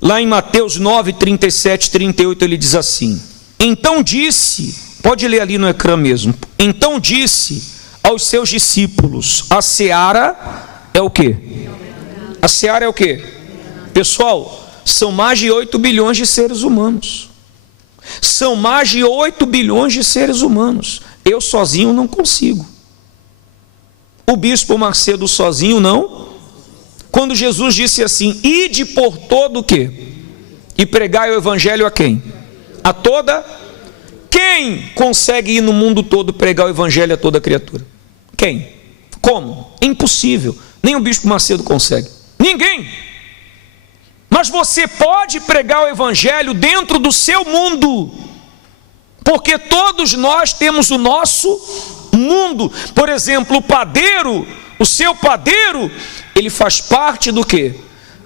Lá em Mateus 9, 37, 38, ele diz assim: então disse, pode ler ali no ecrã mesmo, então disse aos seus discípulos, a seara é o quê? A seara é o quê? Pessoal, são mais de 8 bilhões de seres humanos. São mais de 8 bilhões de seres humanos. Eu sozinho não consigo. O bispo Macedo sozinho não. Quando Jesus disse assim: ide por todo o quê? E pregai o evangelho a quem? A toda. Quem consegue ir no mundo todo pregar o evangelho a toda criatura? Quem? Como? Impossível. Nem o bispo Macedo consegue. Ninguém. Mas você pode pregar o evangelho dentro do seu mundo, porque todos nós temos o nosso mundo. Por exemplo, o padeiro, o seu padeiro, ele faz parte do quê?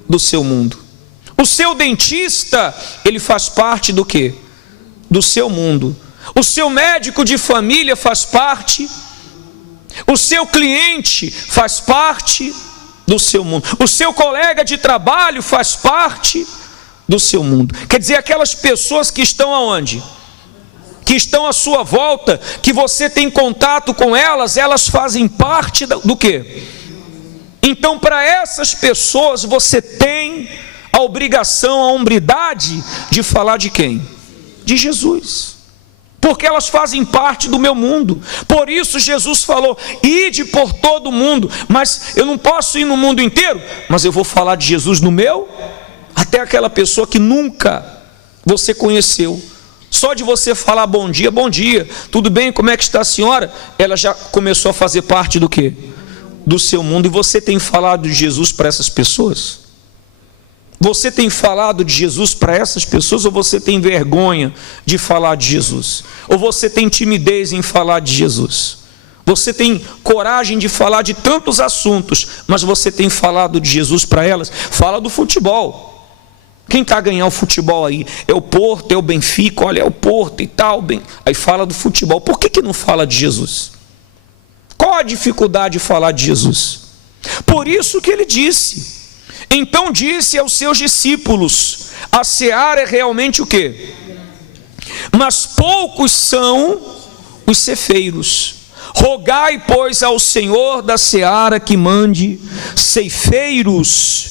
Do seu mundo. O seu dentista, ele faz parte do quê? Do seu mundo. O seu médico de família faz parte. O seu cliente faz parte do seu mundo. O seu colega de trabalho faz parte do seu mundo. Quer dizer, aquelas pessoas que estão aonde? Que estão à sua volta, que você tem contato com elas, elas fazem parte do quê? Então, para essas pessoas, você tem a obrigação, a hombridade de falar de quem? De Jesus. Porque elas fazem parte do meu mundo. Por isso Jesus falou: ide por todo o mundo. Mas eu não posso ir no mundo inteiro, mas eu vou falar de Jesus no meu. Até aquela pessoa que nunca você conheceu, só de você falar bom dia, tudo bem, como é que está a senhora? Ela já começou a fazer parte do quê? Do seu mundo. E você tem falado de Jesus para essas pessoas? Você tem falado de Jesus para essas pessoas, ou você tem vergonha de falar de Jesus? Ou você tem timidez em falar de Jesus? Você tem coragem de falar de tantos assuntos, mas você tem falado de Jesus para elas? Fala do futebol. Quem está a ganhar o futebol aí? É o Porto, é o Benfica, olha, é o Porto e tal. Aí fala do futebol. Por que não fala de Jesus? Qual a dificuldade de falar de Jesus? Por isso que ele disse: então disse aos seus discípulos, a seara é realmente o quê? Mas poucos são os ceifeiros. Rogai, pois, ao Senhor da seara que mande ceifeiros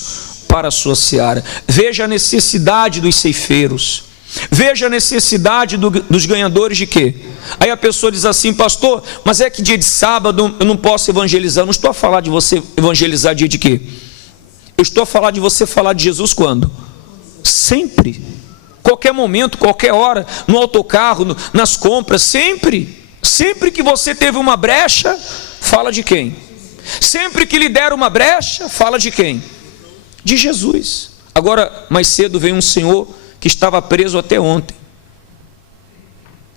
para a sua seara. Veja a necessidade dos ceifeiros. Veja a necessidade dos ganhadores de quê? Aí a pessoa diz assim: pastor, mas é que dia de sábado eu não posso evangelizar. Eu não estou a falar de você evangelizar dia de quê? Eu estou a falar de você falar de Jesus quando? Sempre. Qualquer momento, qualquer hora, no autocarro, nas compras, sempre. Sempre que você teve uma brecha, fala de quem? Sempre que lhe deram uma brecha, fala de quem? De Jesus. Agora, mais cedo veio um senhor que estava preso até ontem.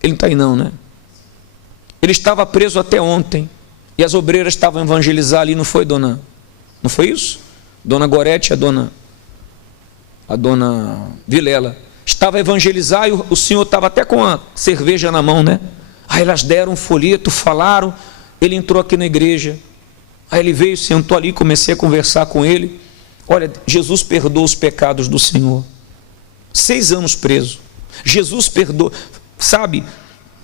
Ele não está aí não, né? Ele estava preso até ontem. E as obreiras estavam a evangelizar ali, não foi, dona? Não foi isso? Dona Gorete, a dona Vilela, estava a evangelizar e o senhor estava até com a cerveja na mão, né? Aí elas deram um folheto, falaram, ele entrou aqui na igreja. Aí ele veio, sentou ali, comecei a conversar com ele. Olha, Jesus perdoa os pecados do Senhor. 6 anos preso. Jesus perdoa, sabe,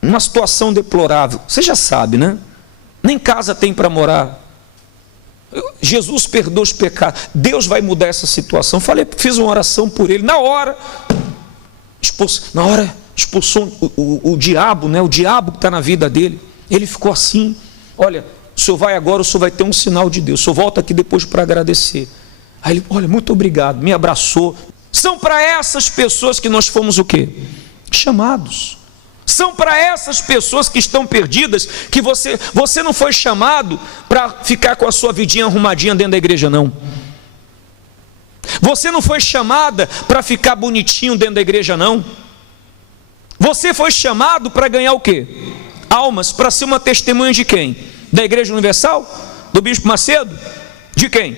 uma situação deplorável. Você já sabe, né? Nem casa tem para morar. Jesus perdoa os pecados. Deus vai mudar essa situação. Fiz uma oração por ele. Na hora expulsou o diabo, né? O diabo que está na vida dele. Ele ficou assim: olha, o senhor vai agora, o senhor vai ter um sinal de Deus. O senhor volta aqui depois para agradecer. Aí ele: olha, muito obrigado, me abraçou. São para essas pessoas que nós fomos o quê? Chamados. São para essas pessoas que estão perdidas, que você não foi chamado para ficar com a sua vidinha arrumadinha dentro da igreja, não. Você não foi chamada para ficar bonitinho dentro da igreja, não. Você foi chamado para ganhar o quê? Almas, para ser uma testemunha de quem? Da Igreja Universal? Do Bispo Macedo? De quem?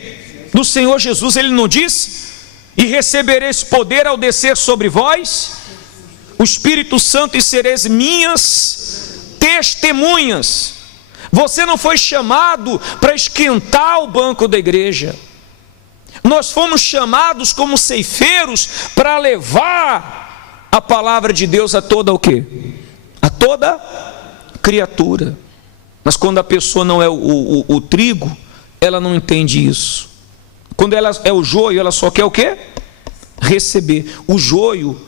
Do Senhor Jesus. Ele não disse: e recebereis poder ao descer sobre vós o Espírito Santo e sereis minhas testemunhas. Você não foi chamado para esquentar o banco da igreja. Nós fomos chamados como ceifeiros para levar a palavra de Deus a toda o quê? A toda criatura. Mas quando a pessoa não é o trigo, ela não entende isso. Quando ela é o joio, ela só quer o quê? Receber. O joio,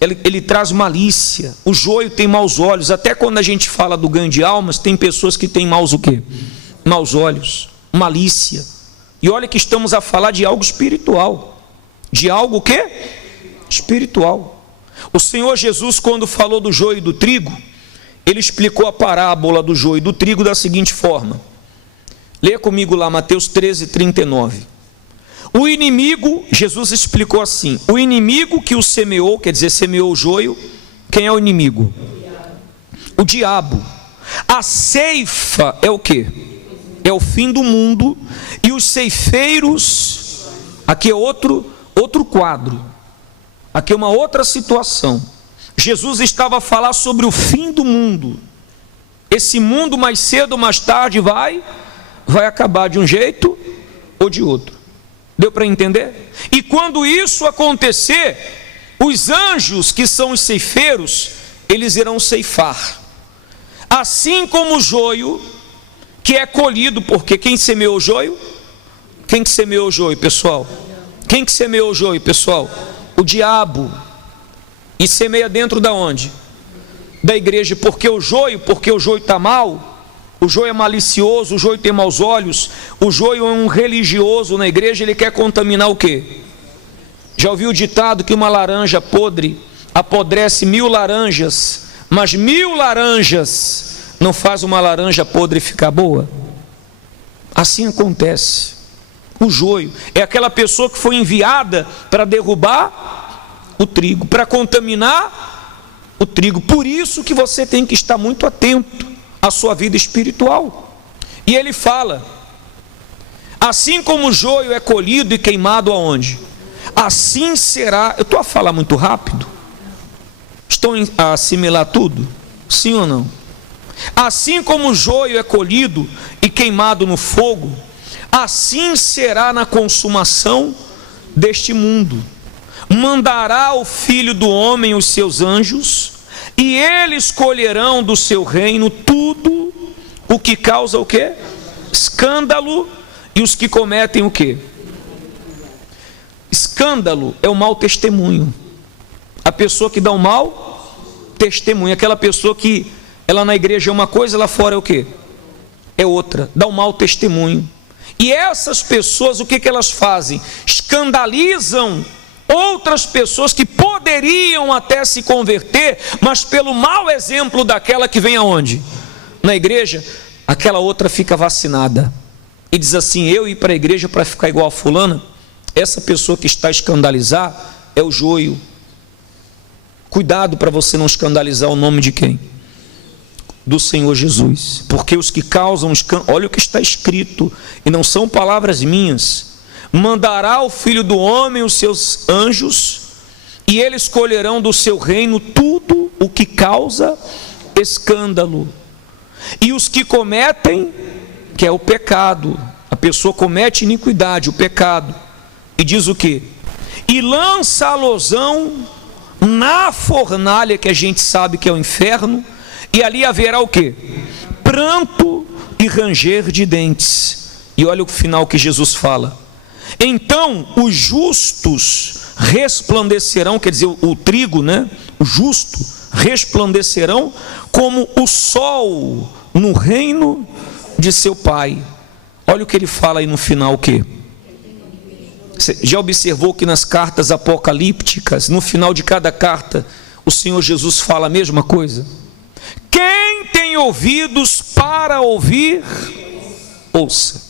ele traz malícia. O joio tem maus olhos. Até quando a gente fala do ganho de almas, tem pessoas que têm maus o quê? Maus olhos, malícia. E olha que estamos a falar de algo espiritual. De algo o quê? Espiritual. O Senhor Jesus, quando falou do joio e do trigo, ele explicou a parábola do joio e do trigo da seguinte forma. Leia comigo lá Mateus 13:39. O inimigo, Jesus explicou assim: o inimigo que o semeou, quer dizer, semeou o joio, quem é o inimigo? O diabo. A ceifa é o quê? É o fim do mundo. E os ceifeiros, aqui é outro quadro, aqui é uma outra situação. Jesus estava a falar sobre o fim do mundo. Esse mundo mais cedo ou mais tarde vai acabar de um jeito ou de outro. Deu para entender? E quando isso acontecer, os anjos que são os ceifeiros, eles irão ceifar. Assim como o joio, que é colhido, porque quem semeou o joio? Quem que semeou o joio, pessoal? Quem que semeou o joio, pessoal? O diabo. E semeia dentro da onde? Da igreja. Porque o joio está mal. O joio é malicioso, o joio tem maus olhos, o joio é um religioso na igreja, ele quer contaminar o quê? Já ouviu o ditado que uma laranja podre apodrece 1000 laranjas, mas 1000 laranjas não faz uma laranja podre ficar boa? Assim acontece. O joio é aquela pessoa que foi enviada para derrubar o trigo, para contaminar o trigo. Por isso que você tem que estar muito atento a sua vida espiritual. E ele fala: assim como o joio é colhido e queimado aonde? Assim será. Eu estou a falar muito rápido? Estão a assimilar tudo? Sim ou não? Assim como o joio é colhido e queimado no fogo, assim será na consumação deste mundo. Mandará o Filho do Homem os seus anjos, e eles colherão do seu reino tudo o que causa o quê? Escândalo, e os que cometem o quê? Escândalo é o mau testemunho. A pessoa que dá um mau testemunho, aquela pessoa que ela na igreja é uma coisa, lá fora é o quê? É outra, dá um mau testemunho. E essas pessoas, o que elas fazem? Escandalizam outras pessoas que poderiam até se converter, mas pelo mau exemplo daquela que vem aonde? Na igreja, aquela outra fica vacinada e diz assim: eu ir para a igreja para ficar igual a fulana? Essa pessoa que está a escandalizar é o joio. Cuidado para você não escandalizar o nome de quem? Do Senhor Jesus. Porque os que causam escândalo, olha o que está escrito, e não são palavras minhas: mandará o Filho do Homem os seus anjos, e eles colherão do seu reino tudo o que causa escândalo. E os que cometem, que é o pecado, a pessoa comete iniquidade, o pecado, e diz o quê? E lança a losão na fornalha, que a gente sabe que é o inferno, e ali haverá o quê? Pranto e ranger de dentes. E olha o final que Jesus fala: então os justos resplandecerão, quer dizer, o trigo, né? O justo resplandecerão como o sol no reino de seu Pai. Olha o que ele fala aí no final, o quê? Você já observou que nas cartas apocalípticas, no final de cada carta, o Senhor Jesus fala a mesma coisa? Quem tem ouvidos para ouvir, ouça.